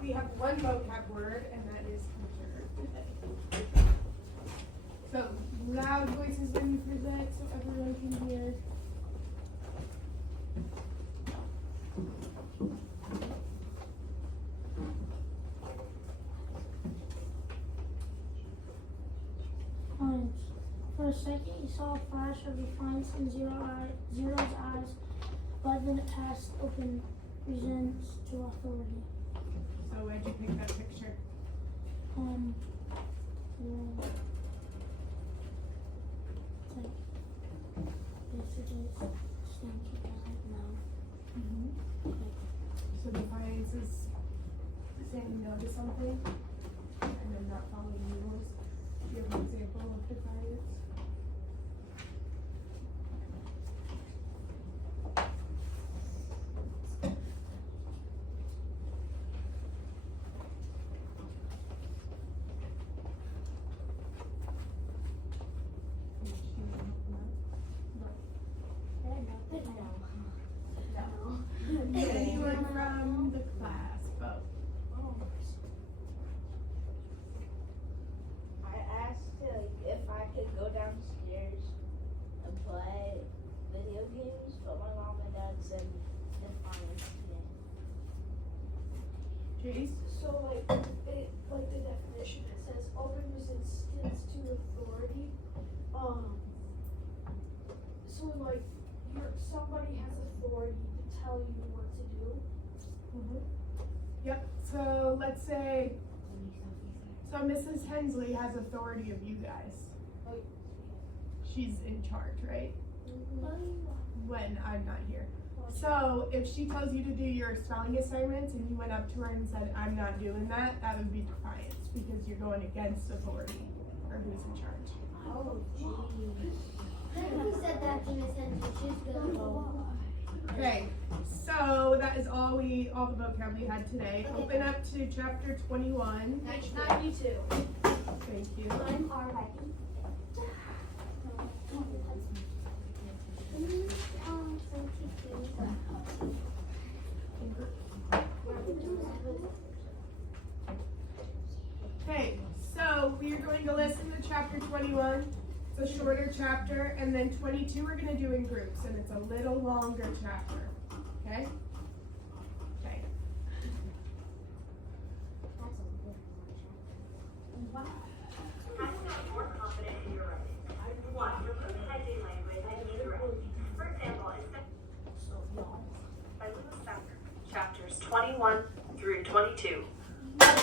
we have one vocab word, and that is teacher. So, loud voices when you present so everyone can hear. For a second, he saw a flash of defiance in Zero's eyes, but then it passed, open resents to authority. So where'd you pick that picture? Yesterday's stinky guy now. So defiance is saying no to something and then not following rules. Do you have an example of defiance? Anyone from the class? Both. I asked if I could go downstairs and play video games, but my mom and dad said defiance again. Jace? So like the definition, it says open resistance to authority. So like somebody has authority to tell you what to do. Yep. So let's say, so Mrs. Hensley has authority of you guys. She's in charge, right? When I'm not here. So if she tells you to do your spelling assignments and you went up to her and said, I'm not doing that, that would be defiance because you're going against authority or who's in charge. Oh, geez. Who said that to Miss Hensley? She's good. Okay, so that is all the vocab we had today. Okay. Open up to chapter 21. 92. Thank you. I'm alright. Okay, so we are going to listen to chapter 21. It's a shorter chapter, and then 22 we're going to do in groups, and it's a little longer chapter. Okay? Okay. How to become more confident in your writing. 1. Remove heavy language and use writing. For example, by Lewis Becker, chapters 21 through 22.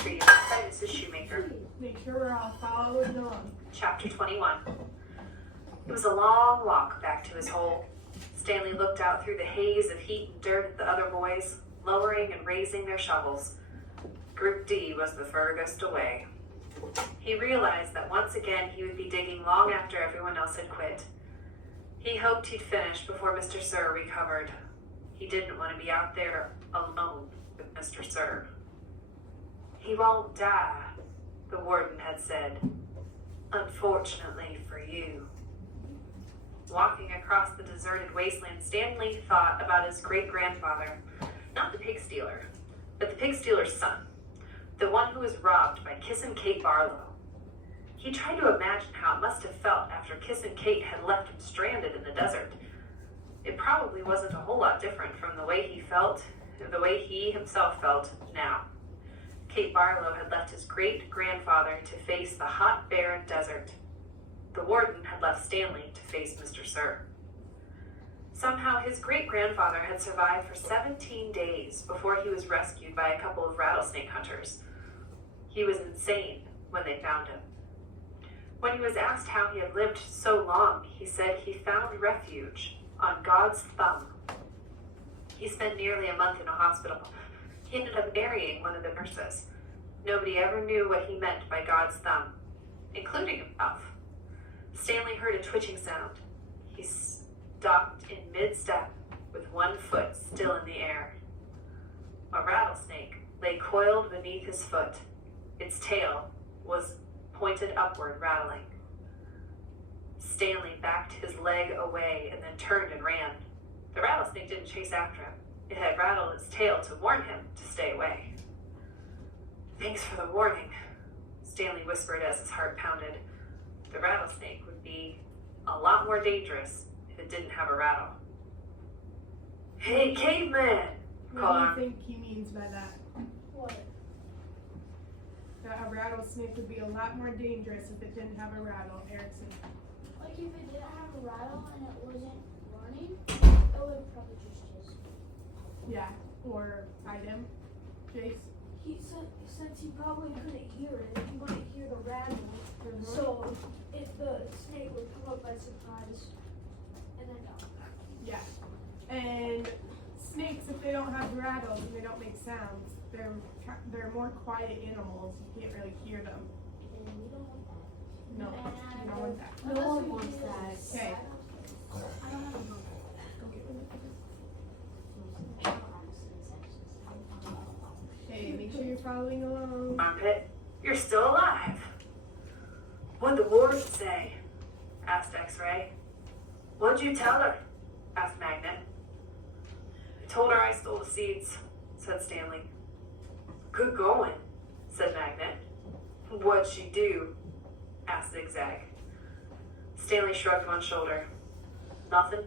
Read by Mrs. Shoemaker. Make sure we're all following along. Chapter 21. It was a long walk back to his hole. Stanley looked out through the haze of heat and dirt at the other boys, lowering and raising their shovels. Group D was the furthest away. He realized that once again he would be digging long after everyone else had quit. He hoped he'd finish before Mr. Sir recovered. He didn't want to be out there alone with Mr. Sir. He won't die, the warden had said. Unfortunately for you. Walking across the deserted wasteland, Stanley thought about his great-grandfather, not the pig stealer, but the pig stealer's son, the one who was robbed by Kissin' Kate Barlow. He tried to imagine how it must have felt after Kissin' Kate had left him stranded in the desert. It probably wasn't a whole lot different from the way he himself felt now. Kate Barlow had left his great-grandfather to face the hot, barren desert. The warden had left Stanley to face Mr. Sir. Somehow his great-grandfather had survived for 17 days before he was rescued by a couple of rattlesnake hunters. He was insane when they found him. When he was asked how he had lived so long, he said he found refuge on God's thumb. He spent nearly a month in a hospital. He ended up marrying one of the nurses. Nobody ever knew what he meant by God's thumb, including himself. Stanley heard a twitching sound. He stopped in mid-step with one foot still in the air. A rattlesnake lay coiled beneath his foot. Its tail was pointed upward, rattling. Stanley backed his leg away and then turned and ran. The rattlesnake didn't chase after him. It had rattled its tail to warn him to stay away. Thanks for the warning, Stanley whispered as his heart pounded. The rattlesnake would be a lot more dangerous if it didn't have a rattle. Hey, caveman! What Called do you Arm. think he means by that? What? That a rattlesnake would be a lot more dangerous if it didn't have a rattle, Erickson. Like if it didn't have a rattle and it wasn't running, it would probably just. Yeah, or item. Jace. Since he probably couldn't hear it, he wouldn't hear the rattle. So the snake would come up by surprise and then go. Yeah. And snakes, if they don't have rattles and they don't make sounds, they're more quiet animals. You can't really hear them. And we don't want that. No, you don't want that. No one wants that. Okay. I don't have a book. Go get one. Okay, make sure you're following along. Armpit, you're still alive. What'd the warden say? Asked X-Ray. What'd you tell her? Asked Magnet. I told her I stole the seeds, said Stanley. Good going, said Magnet. What'd she do? Asked Zigzag. Stanley shrugged one shoulder. Nothing.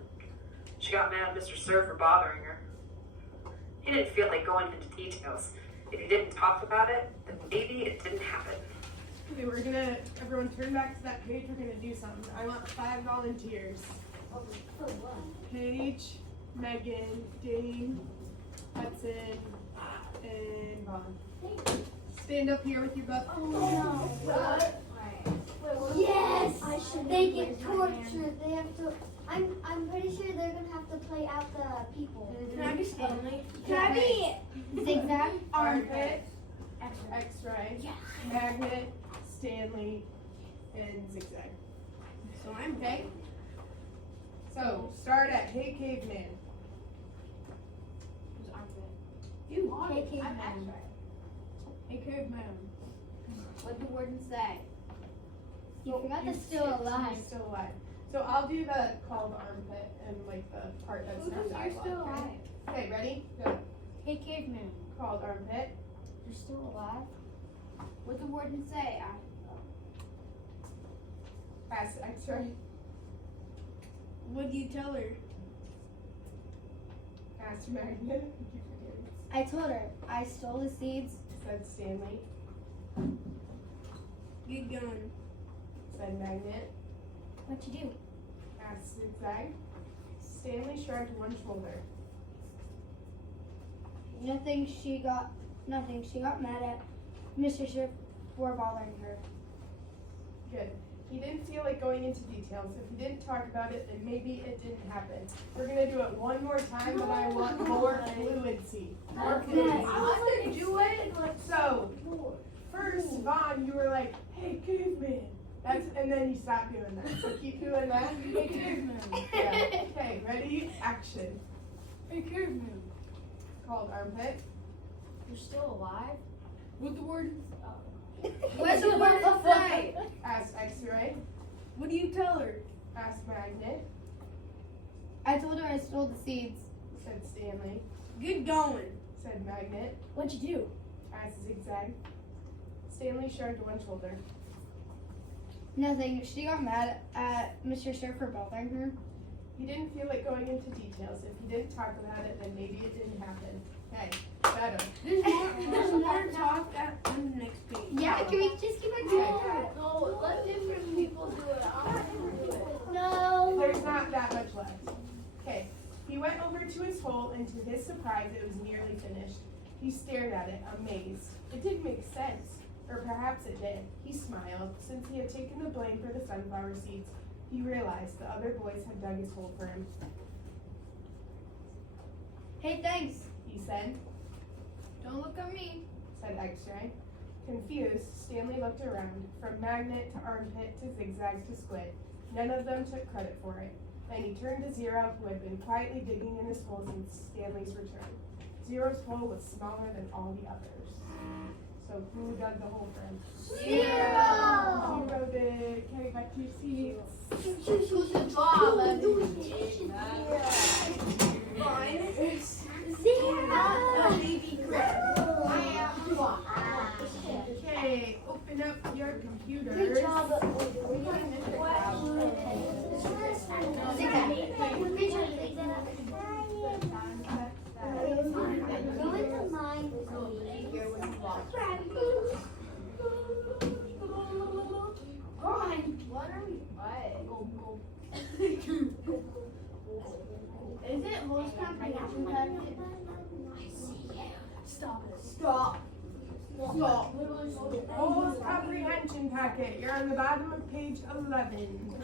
She got mad at Mr. Sir for bothering her. He didn't feel like going into details. If he didn't talk about it, then maybe it didn't happen. Okay, everyone turn back to that page. We're gonna do something. I want 5 volunteers. For what? Paige, Megan, Dane, Hudson, and Vaughn. Stand up here with your butt. Yes! I should They get tortured. They have to. I'm pretty sure they're gonna have to play out the people. Can I be Stanley? Can I be Zigzag? Armpit, X-ray, Magnet, Stanley, and Zigzag. So I'm okay. So start at Hey Caveman. You. Hey, caveman. Hey Caveman. What'd the warden say? You forgot that's still alive. He's still alive. So I'll do the called armpit and like the part that's not dialogue. Okay? Okay, ready? Go. Hey, caveman. Called armpit. You're still alive? What'd the warden say? Ask X-ray. What'd you tell her? Ask Magnet. Keep forgetting. I told her I stole the seeds. Said Stanley. Good going. Said Magnet. What'd you do? Asked Zigzag. Stanley shrugged one shoulder. Nothing. She got mad at Mr. Sir for bothering her. Good. He didn't feel like going into details. If he didn't talk about it, then maybe it didn't happen. We're gonna do it one more time, but I want more fluency. More fluency. I was gonna do it. So, first, Vaughn, you were like, hey, caveman. And then you stopped doing that. So keep doing that. Hey, caveman. Yeah. Okay, ready? Action. Hey, caveman. Called armpit. You're still alive? What'd the warden? What'd the warden say? Asked X-ray. What do you tell her? Asked Magnet. I told her I stole the seeds. Said Stanley. Good going. Said Magnet. What'd you do? Asked Zigzag. Stanley shrugged one shoulder. Nothing. She got mad at Mr. Sir for bothering her. He didn't feel like going into details. If he didn't talk about it, then maybe it didn't happen. Okay, better. There's more talk on the next page. Yeah, can we just keep it going? No, let different people do it. I don't do it. No. There's not that much left. Okay, he went over to his hole, and to his surprise, it was nearly finished. He stared at it, amazed. It didn't make sense. Or perhaps it did. He smiled. Since he had taken the blame for the sunflower seeds, he realized the other boys had dug his hole for him. Hey, thanks. He said, Don't look at me. said X-ray. Confused, Stanley looked around, from Magnet to Armpit to Zigzag to Squid. None of them took credit for it. Then he turned to Zero, who had been quietly digging in his hole since Stanley's return. Zero's hole was smaller than all the others. So who dug the hole for him? Zero. Zero did. Okay, back to your seats. Who's Bob? Zero. I am Bob. Will's comprehension packet? Stop it. Stop. Will's comprehension packet. You're on the bottom of page 11.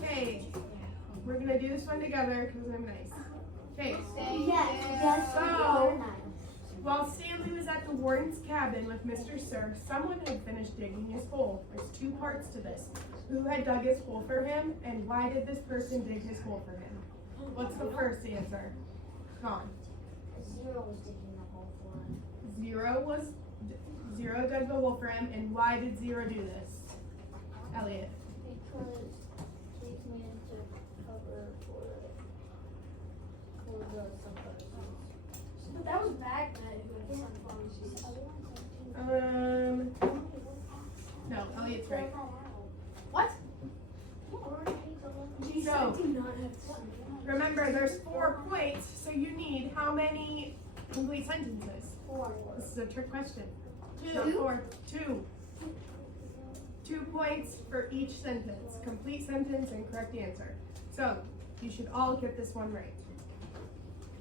Okay, we're gonna do this one together because I'm nice. Okay, Yes, So- you're nice. while Stanley was at the warden's cabin with Mr. Sir, someone had finished digging his hole. There's two parts to this. Who had dug his hole for him, and why did this person dig his hole for him? What's the first answer? Come on. Zero was digging the hole for him. Zero dug the hole for him, and why did Zero do this? Elliot. Because he's needed to cover for the sunflower seeds. But that was Magnet who had sunflower seeds. No, Elliot's right. What? So, I do not have sunflower. remember, there's 4 points, so you need how many complete sentences? 4. This is a trick question. Two? Not 4. 2. 2 points for each sentence. Complete sentence and correct answer. So, you should all get this one right.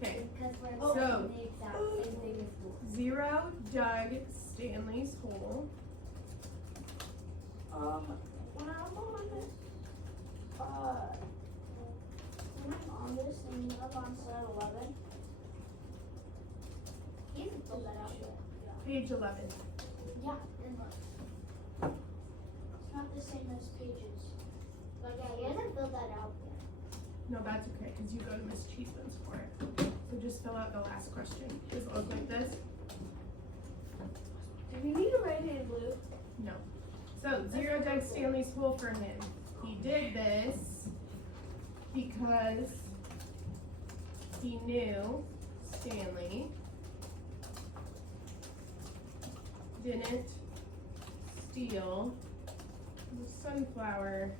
Okay. Because we're So- doing the exact same thing as school. 0 dug Stanley's hole. When I'm on this, when I'm on this and up on set 11, you can fill that out yet. Page 11. Yeah, and look. It's not the same as pages. But yeah, you haven't filled that out yet. No, that's okay, because you go to Miss Cheeseman's for it. So just fill out the last question. Does it look like this? Do you need to write it in blue? No. So, 0 dug Stanley's hole for him. He did this because he knew Stanley didn't steal the sunflower.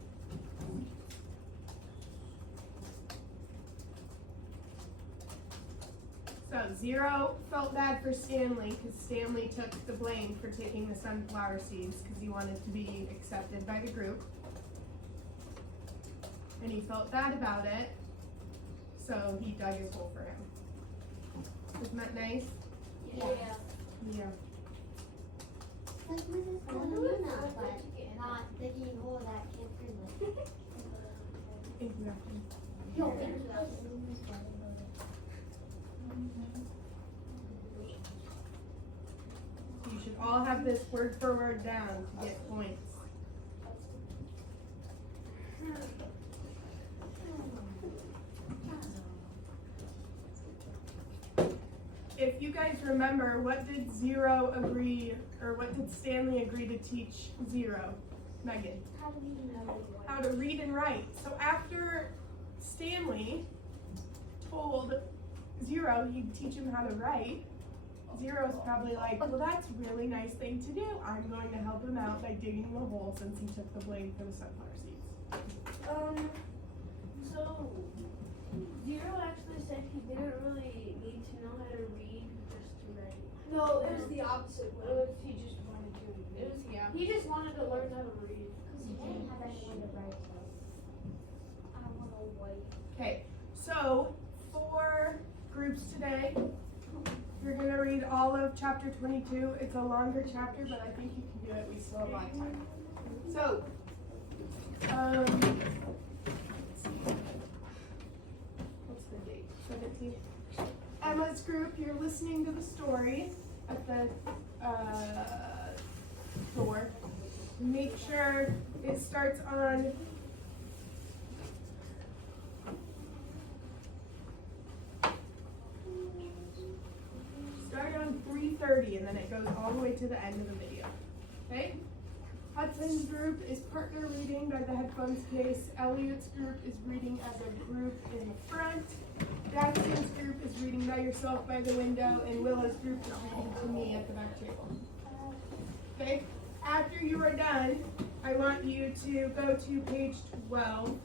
So 0 felt bad for Stanley because Stanley took the blame for taking the sunflower seeds because he wanted to be accepted by the group. And he felt bad about it, so he dug his hole for him. Isn't that nice? Yeah. Yeah. Like Mrs. Kalina, but not digging a hole that Camp Greenwood. Exactly. No, thank you. You should all have this word for word down to get points. If you guys remember, what did 0 agree, or what did Stanley agree to teach 0? Megan? How to read and write. So after Stanley told 0 he'd teach him how to write, 0's probably like, well, that's a really nice thing to do. I'm going to help him out by digging the hole since he took the blame for the sunflower seeds. So Zero actually said he didn't really need to know how to read just to write. No, it was the opposite way. He just wanted to read. It was, yeah. He just wanted to learn how to read. Because he didn't have anyone to write to. I want to white. Okay, so 4 groups today. You're gonna read all of chapter 22. It's a longer chapter, but I think you can do it. We still have a lot of time. So, let's see. What's the date? 17th. Emma's group, you're listening to the story at the door. Make sure it starts on on 3:30 and then it goes all the way to the end of the video. Okay? Hudson's group is partner reading by the headphones case. Elliot's group is reading as a group in front. Jackson's group is reading by yourself by the window, and Willow's group is reading to me at the back table. Okay? After you are done, I want you to go to page 12.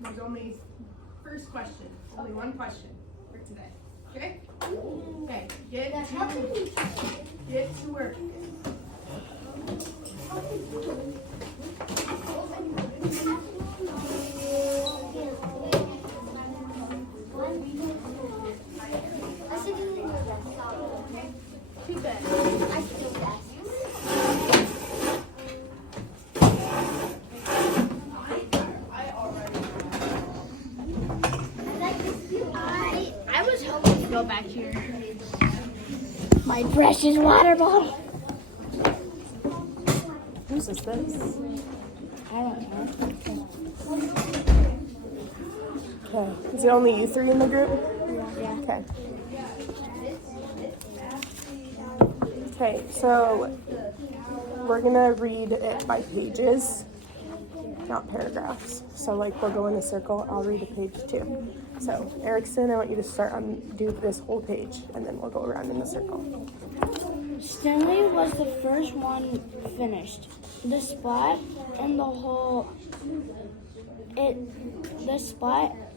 There's only first question. Only one question for today. Okay? Okay. Get to work. I should do your best. Too bad. I should do best. I was hoping to go back here. My precious water bottle. Whose is this? I don't know. Okay. Is it only you three in the group? Yeah. Okay. Okay, so we're gonna read it by pages, not paragraphs. So like we'll go in a circle, I'll read a page too. So Erickson, I want you to do this whole page and then we'll go around in the circle. Stanley was the first one finished. The spot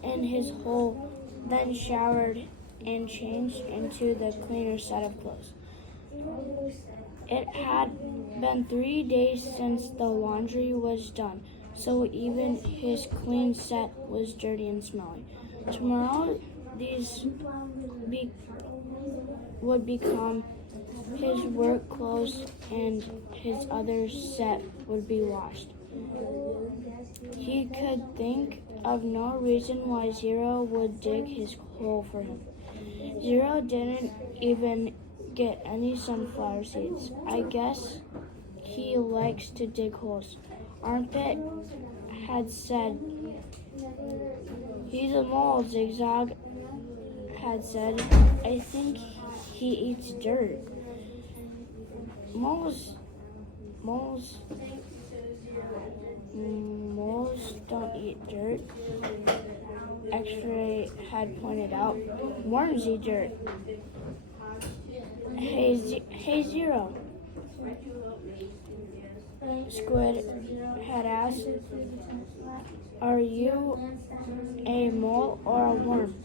in his hole then showered and changed into the cleaner set of clothes. It had been 3 days since the laundry was done, so even his clean set was dirty and smelly. Tomorrow, these would become his work clothes and his other set would be washed. He could think of no reason why Zero would dig his hole for him. Zero didn't even get any sunflower seeds. I guess he likes to dig holes. Armpit had said, "He's a mole," Zigzag had said. "I think he eats dirt." Moles don't eat dirt, X-Ray had pointed out. Worms eat dirt. Hey Zero, Squid had asked, "Are you a mole or a worm?"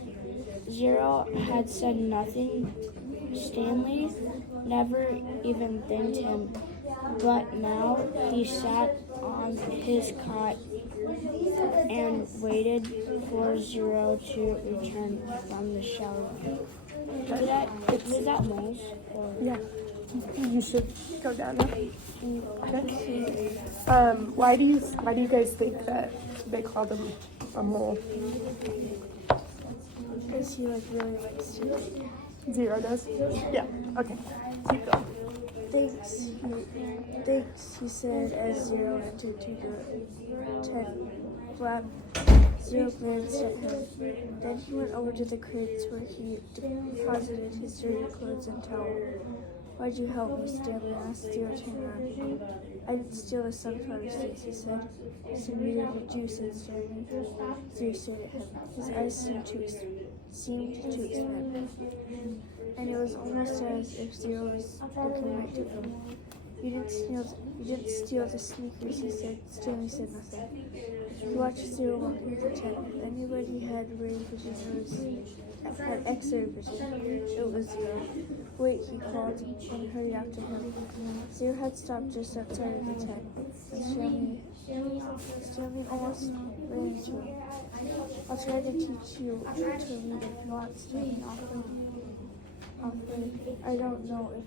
Zero had said nothing. Stanley never even thanked him, but now he sat on his cot and waited for Zero to return from the shower. Was that moles? Or? Yeah. You should go down now. Okay. Why do you guys think that they called him a mole? Because he really likes to. Zero does? Yeah. Okay. Keep going. Thanks, he said as Zero entered to the tent flap. Zero glanced at him. Then he went over to the crates where he deposited his dirty clothes and towel. "Why'd you help me?" Stanley asked. Zero turned around. "I didn't steal the sunflower seeds," he said. "So neither did you," said Stanley. Zero stared at him. His eyes seemed to expand. And it was almost as if Zero was looking right to him. You didn't steal the sneakers," he said. Stanley said nothing. He watched Zero walk into the tent. If anybody had ray vision, had X-ray vision, it was Zero. "Wait," he called, and hurried after him. Zero had stopped just outside of the tent, and Stanley almost ran into him. "I'll try to teach you to read if you want," Stanley offered. I don't know if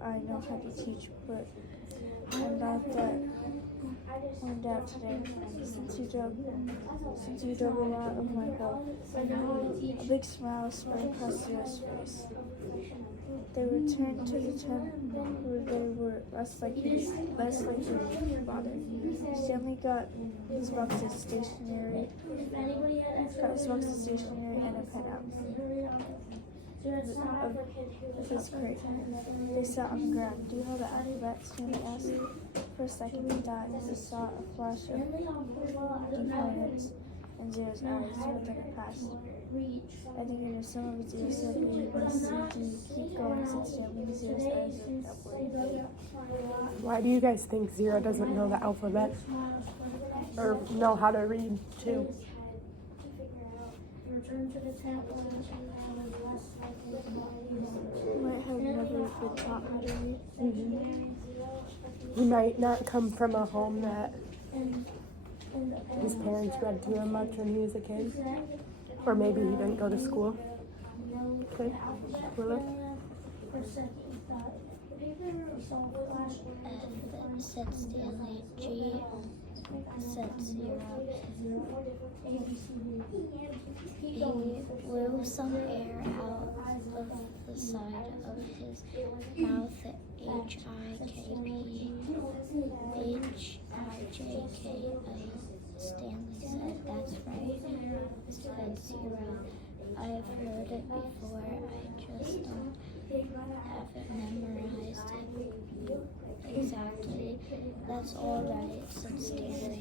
I know how to teach, but I'm not that worn out today. Since you dug a lot of my hole." A big smile spread across Zero's face. They returned to the tent where they were less likely to be bothered. Stanley got his box of stationery and a pen out of his crate. They sat on the ground. "Do you know the alphabet?" Stanley asked. For a second he thought he saw a flash of defiance in Zero's eyes, but then it passed. "I think I know some of it," Zero said. "We must keep going," said Stanley. Zero's eyes looked upward. Why do you guys think Zero doesn't know the alphabet? or know how to read too. Might have never been taught how to read. He might not come from a home that his parents read to him much when he was a kid. Or maybe he didn't go to school. Okay, Willow? Said Stanley. G said 0. He blew some air out of the side of his mouth. H-I-K-P. H-I-J-K-O. Stanley said, "That's right." Said 0. I've heard it before, I just don't have it memorized it exactly. That's all right, said Stanley.